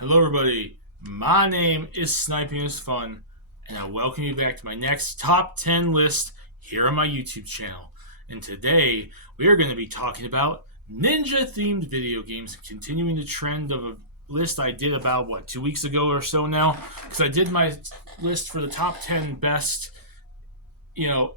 Hello, everybody. My name is Sniping is Fun, and I welcome you back to my next top 10 list here on my YouTube channel. And today, we are going to be talking about ninja themed video games, continuing the trend of a list I did about, 2 weeks ago or so now? Because I did my list for the top 10 best,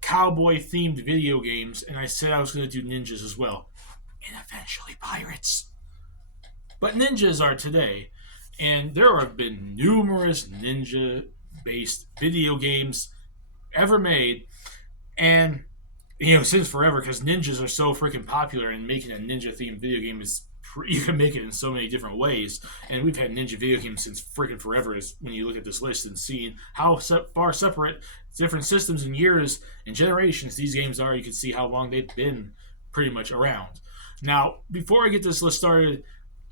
cowboy themed video games, and I said I was going to do ninjas as well, and eventually pirates. But ninjas are today. And there have been numerous ninja based video games ever made. And, since forever, because ninjas are so freaking popular, and making a ninja themed video game you can make it in so many different ways. And we've had ninja video games since freaking forever, is when you look at this list and seeing how far separate different systems and years and generations these games are. You can see how long they've been pretty much around. Now, before I get this list started,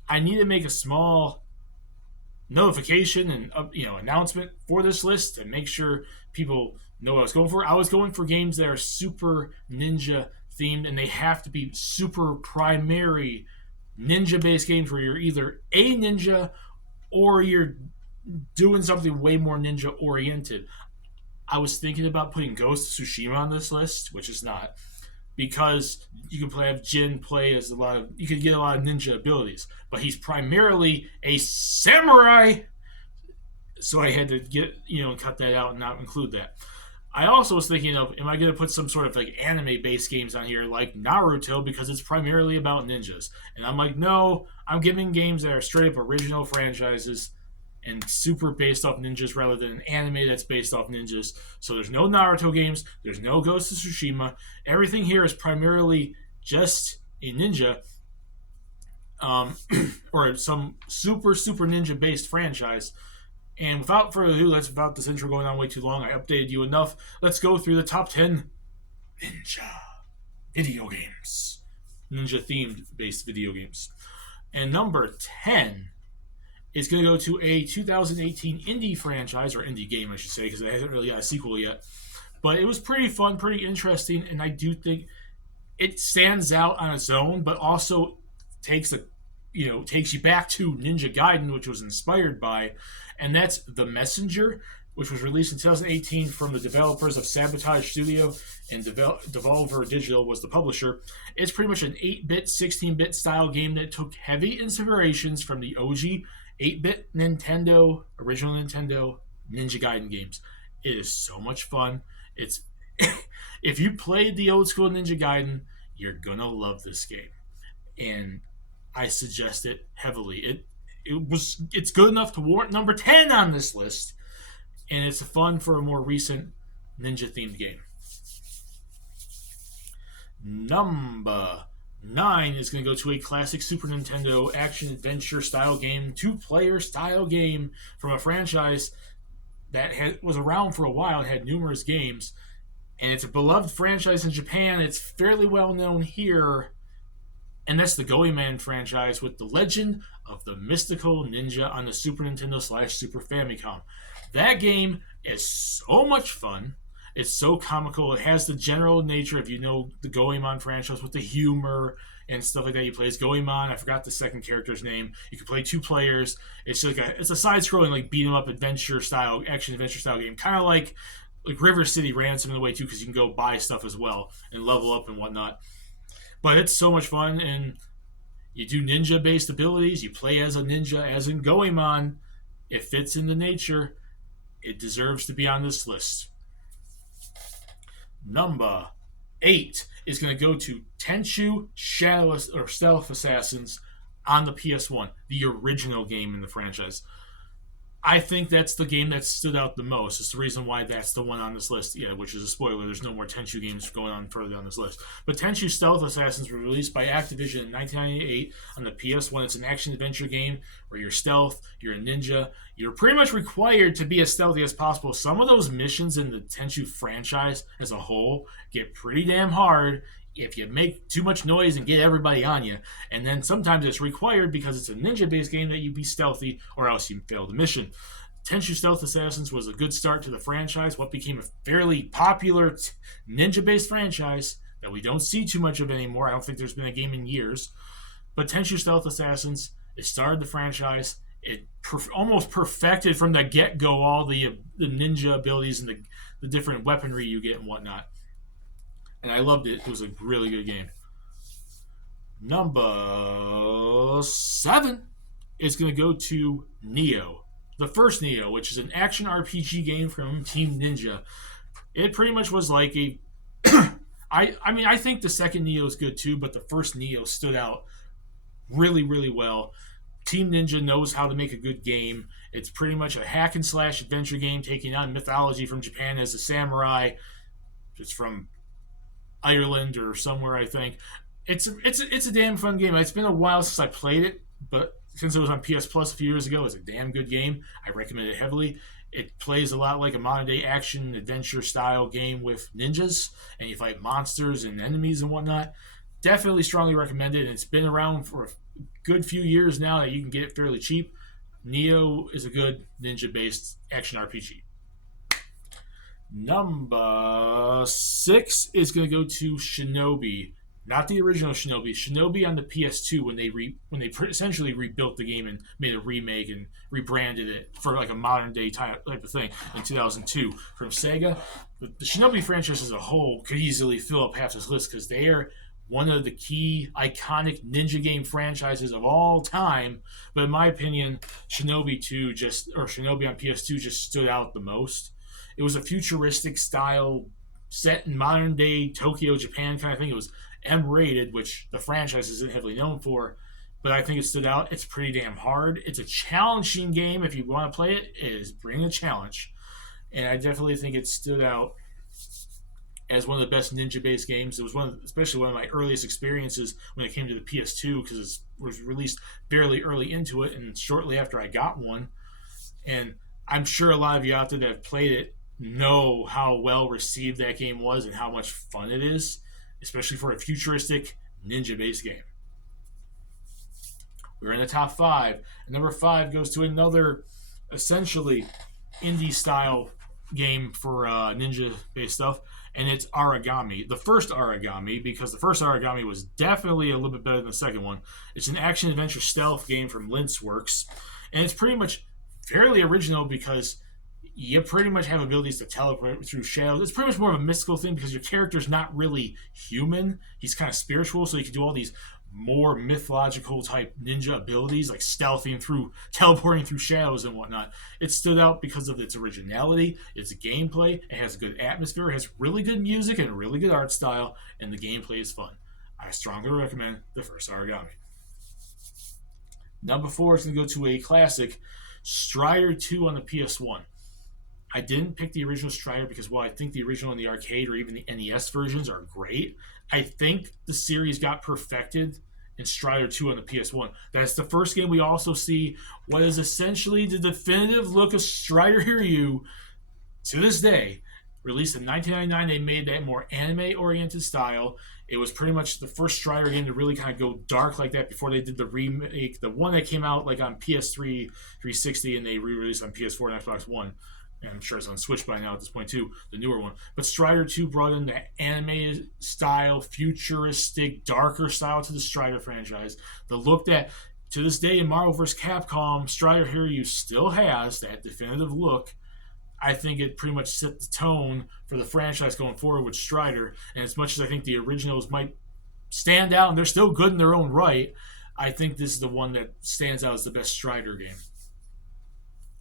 I need to make a small notification and announcement for this list to make sure people know what I was going for. I was going for games that are super ninja themed, and they have to be super primary ninja based games where you're either a ninja or you're doing something way more ninja oriented. I was thinking about putting Ghost of Tsushima on this list, which is not, because you can have Jin play as you could get a lot of ninja abilities, but he's primarily a samurai. So I had to cut that out and not include that. I also was thinking of, am I going to put some sort of anime based games on here like Naruto, because it's primarily about ninjas? And I'm like, no, I'm giving games that are straight up original franchises and super based off ninjas rather than an anime that's based off ninjas. So there's no Naruto games, there's no Ghost of Tsushima. Everything here is primarily just a ninja, or some super ninja based franchise. And without further ado, without this intro going on way too long, I updated you enough. Let's go through the top 10 ninja video games, ninja themed based video games. And number 10 is going to go to a 2018 indie franchise, or indie game, I should say, because it hasn't really got a sequel yet. But it was pretty fun, pretty interesting, and I do think it stands out on its own, but also takes you back to Ninja Gaiden, which was inspired by, and that's The Messenger, which was released in 2018 from the developers of Sabotage Studio, and Devolver Digital was the publisher. It's pretty much an 8-bit, 16-bit style game that took heavy inspirations from the OG 8-bit original Nintendo Ninja Gaiden games. It is so much fun. It's if you played the old school Ninja Gaiden, you're gonna love this game, and I suggest it heavily. It's good enough to warrant number 10 on this list, and it's fun for a more recent ninja themed game. Number 9 is going to go to a classic Super Nintendo action-adventure style game, 2-player style game from a franchise that was around for a while and had numerous games. And it's a beloved franchise in Japan. It's fairly well known here. And that's the Gaiden franchise, with The Legend of the Mystical Ninja on the Super Nintendo / Super Famicom. That game is so much fun. It's so comical. It has the general nature of, the Gaiden franchise with the humor and stuff like that. You play as Gaiden. I forgot the second character's name. You can play 2 players. It's it's a side-scrolling beat 'em up adventure style, action adventure style game, kind of like River City Ransom in a way too, because you can go buy stuff as well and level up and whatnot. But it's so much fun, and you do ninja-based abilities. You play as a ninja, as in Gaiden. It fits in the nature. It deserves to be on this list. Number 8 is going to go to Tenchu Shadowless, or Stealth Assassins, on the PS1, the original game in the franchise. I think that's the game that stood out the most. It's the reason why that's the one on this list. Yeah, which is a spoiler. There's no more Tenchu games going on further on this list. But Tenchu Stealth Assassins was released by Activision in 1998 on the PS1. It's an action-adventure game where you're stealth, you're a ninja. You're pretty much required to be as stealthy as possible. Some of those missions in the Tenchu franchise as a whole get pretty damn hard if you make too much noise and get everybody on you. And then sometimes it's required, because it's a ninja-based game, that you be stealthy or else you fail the mission. Tenchu Stealth Assassins was a good start to the franchise, what became a fairly popular ninja-based franchise that we don't see too much of anymore. I don't think there's been a game in years. But Tenchu Stealth Assassins, it started the franchise, It almost perfected from the get go all the ninja abilities and the different weaponry you get and whatnot. And I loved it. It was a really good game. Number 7 is going to go to Nioh. The first Nioh, which is an action RPG game from Team Ninja. It pretty much was like a. I think the second Nioh is good too, but the first Nioh stood out really, really well. Team Ninja knows how to make a good game. It's pretty much a hack and slash adventure game taking on mythology from Japan as a samurai. It's from Ireland or somewhere, I think. It's a damn fun game. It's been a while since I played it, but since it was on PS Plus a few years ago, it's a damn good game. I recommend it heavily. It plays a lot like a modern day action adventure style game with ninjas, and you fight monsters and enemies and whatnot. Definitely strongly recommend it. And it's been around for a good few years now that you can get it fairly cheap. Nioh is a good ninja based action RPG. Number 6 is going to go to Shinobi. Not the original Shinobi. Shinobi on the PS2 when they essentially rebuilt the game and made a remake and rebranded it for like a modern day type of thing in 2002 from Sega. But the Shinobi franchise as a whole could easily fill up half this list because they are one of the key iconic ninja game franchises of all time. But in my opinion, Shinobi on PS2 just stood out the most. It was a futuristic style set in modern day Tokyo, Japan kind of thing. It was M-rated, which the franchise isn't heavily known for, but I think it stood out. It's pretty damn hard. It's a challenging game. If you want to play it, bring a challenge. And I definitely think it stood out as one of the best ninja-based games. It was especially one of my earliest experiences when it came to the PS2 because it was released fairly early into it and shortly after I got one. And I'm sure a lot of you out there that have played it know how well received that game was and how much fun it is, especially for a futuristic ninja-based game. We're in the top 5. And number 5 goes to another essentially indie-style game for ninja-based stuff, and it's Origami. The first Origami, because the first Origami was definitely a little bit better than the second one. It's an action-adventure stealth game from Linceworks, and it's pretty much fairly original because you pretty much have abilities to teleport through shadows. It's pretty much more of a mystical thing because your character's not really human. He's kind of spiritual, so you can do all these more mythological type ninja abilities like stealthing through, teleporting through shadows and whatnot. It stood out because of its originality, its gameplay. It has a good atmosphere, it has really good music and a really good art style, and the gameplay is fun. I strongly recommend the first Origami. Number 4 is going to go to a classic, Strider 2 on the PS1. I didn't pick the original Strider because while I think the original in the arcade or even the NES versions are great, I think the series got perfected in Strider 2 on the PS1. That's the first game we also see what is essentially the definitive look of Strider Hiryu to this day. Released in 1999, they made that more anime-oriented style. It was pretty much the first Strider game to really kind of go dark like that before they did the remake, the one that came out like on PS3, 360, and they re-released on PS4 and Xbox One. And I'm sure it's on Switch by now at this point too, the newer one. But Strider 2 brought in the anime style, futuristic, darker style to the Strider franchise. The look that, to this day in Marvel vs. Capcom, Strider Hiryu still has that definitive look. I think it pretty much set the tone for the franchise going forward with Strider. And as much as I think the originals might stand out, and they're still good in their own right, I think this is the one that stands out as the best Strider game.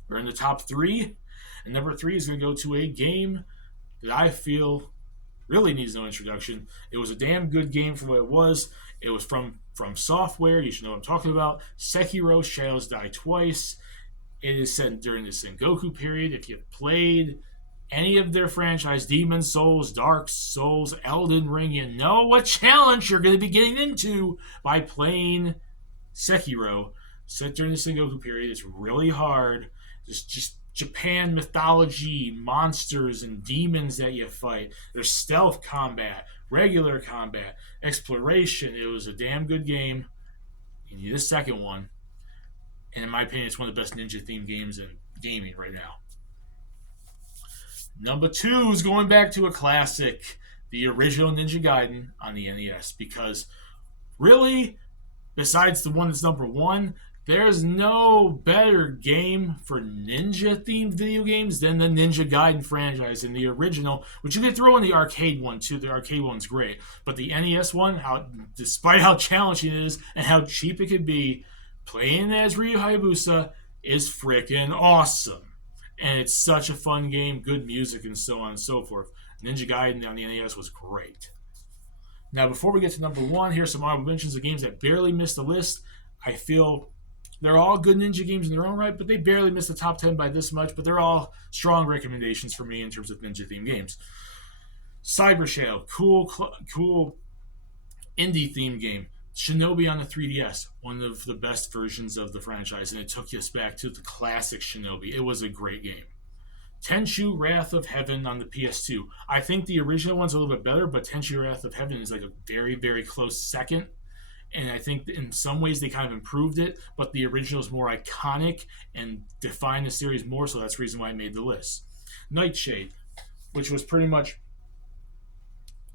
We're in the top 3. And number 3 is going to go to a game that I feel really needs no introduction. It was a damn good game for what it was. It was from Software. You should know what I'm talking about. Sekiro: Shadows Die Twice. It is set during the Sengoku period. If you've played any of their franchise, Demon Souls, Dark Souls, Elden Ring, you know what challenge you're going to be getting into by playing Sekiro. Set during the Sengoku period. It's really hard. Just Japan mythology, monsters and demons that you fight. There's stealth combat, regular combat, exploration. It was a damn good game. You need a second one. And in my opinion, it's one of the best ninja-themed games in gaming right now. Number 2 is going back to a classic, the original Ninja Gaiden on the NES. Because really, besides the one that's number 1, There's no better game for ninja-themed video games than the Ninja Gaiden franchise and the original, which you could throw in the arcade one too. The arcade one's great, but the NES one, despite how challenging it is and how cheap it could be, playing as Ryu Hayabusa is freaking awesome. And it's such a fun game, good music, and so on and so forth. Ninja Gaiden on the NES was great. Now, before we get to number one, here's some honorable mentions of games that barely missed the list. I feel they're all good ninja games in their own right, but they barely missed the top 10 by this much, but they're all strong recommendations for me in terms of ninja-themed games. Cyber Shadow, cool indie-themed game. Shinobi on the 3DS, one of the best versions of the franchise, and it took us back to the classic Shinobi. It was a great game. Tenchu Wrath of Heaven on the PS2. I think the original one's a little bit better, but Tenchu Wrath of Heaven is like a very, very close second. And I think in some ways they kind of improved it, but the original is more iconic and defined the series more, so that's the reason why I made the list. Nightshade, which was pretty much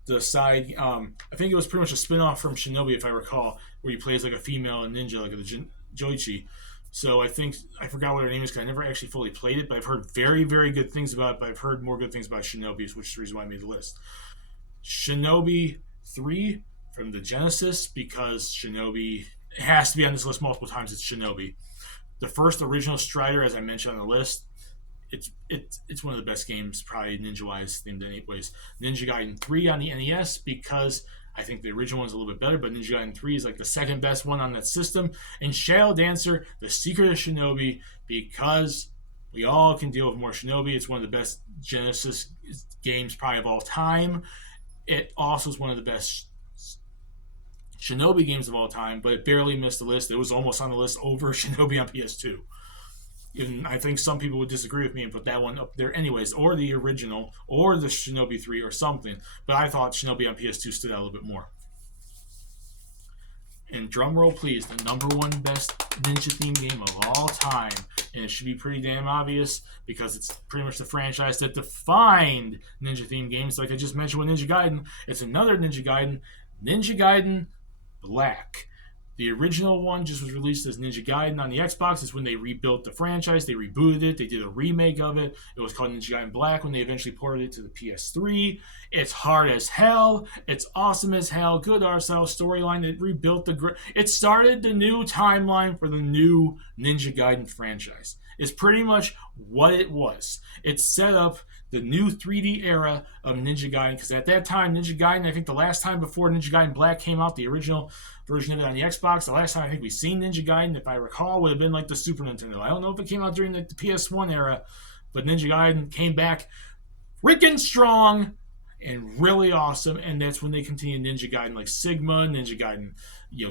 the side, I think it was pretty much a spin-off from Shinobi, if I recall, where he plays like a female ninja, like the Joichi. So I forgot what her name is because I never actually fully played it, but I've heard very, very good things about it, but I've heard more good things about Shinobi, which is the reason why I made the list. Shinobi 3 from the Genesis, because Shinobi has to be on this list multiple times. It's Shinobi. The first original Strider, as I mentioned on the list, it's one of the best games, probably ninja-wise, themed in 8 ways. Ninja Gaiden 3 on the NES, because I think the original one's a little bit better, but Ninja Gaiden 3 is like the second best one on that system. And Shadow Dancer, The Secret of Shinobi, because we all can deal with more Shinobi. It's one of the best Genesis games probably of all time. It also is one of the best Shinobi games of all time, but it barely missed the list. It was almost on the list over Shinobi on PS2. And I think some people would disagree with me and put that one up there anyways, or the original, or the Shinobi 3 or something. But I thought Shinobi on PS2 stood out a little bit more. And drum roll please, the number one best ninja-themed game of all time. And it should be pretty damn obvious because it's pretty much the franchise that defined ninja-themed games. Like I just mentioned with Ninja Gaiden, it's another Ninja Gaiden, Ninja Gaiden Black. The original one just was released as Ninja Gaiden on the Xbox. It's when they rebuilt the franchise. They rebooted it. They did a remake of it. It was called Ninja Gaiden Black when they eventually ported it to the PS3. It's hard as hell. It's awesome as hell. Good art style storyline. It rebuilt it started the new timeline for the new Ninja Gaiden franchise. It's pretty much what it was. It set up the new 3D era of Ninja Gaiden, because at that time, Ninja Gaiden, I think the last time before Ninja Gaiden Black came out, the original version of it on the Xbox, the last time I think we seen Ninja Gaiden, if I recall, would have been like the Super Nintendo. I don't know if it came out during the PS1 era, but Ninja Gaiden came back freaking strong and really awesome, and that's when they continued Ninja Gaiden like Sigma, Ninja Gaiden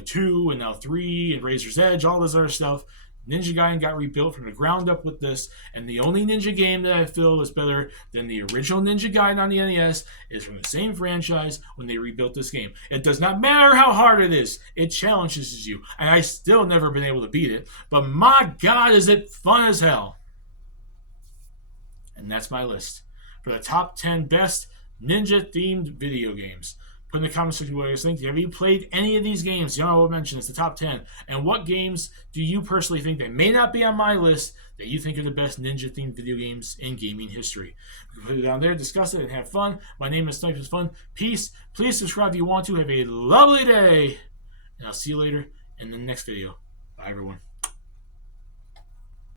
2, and now 3, and Razor's Edge, all this other stuff. Ninja Gaiden got rebuilt from the ground up with this, and the only Ninja game that I feel is better than the original Ninja Gaiden on the NES is from the same franchise when they rebuilt this game. It does not matter how hard it is. It challenges you, and I still never been able to beat it, but my God, is it fun as hell. And that's my list for the top 10 best ninja-themed video games. Put in the comments section what you guys think. Have you played any of these games? I will mention it's the top 10. And what games do you personally think that may not be on my list that you think are the best ninja-themed video games in gaming history? You can put it down there, discuss it, and have fun. My name is Snipes Fun. Peace. Please subscribe if you want to. Have a lovely day. And I'll see you later in the next video. Bye, everyone.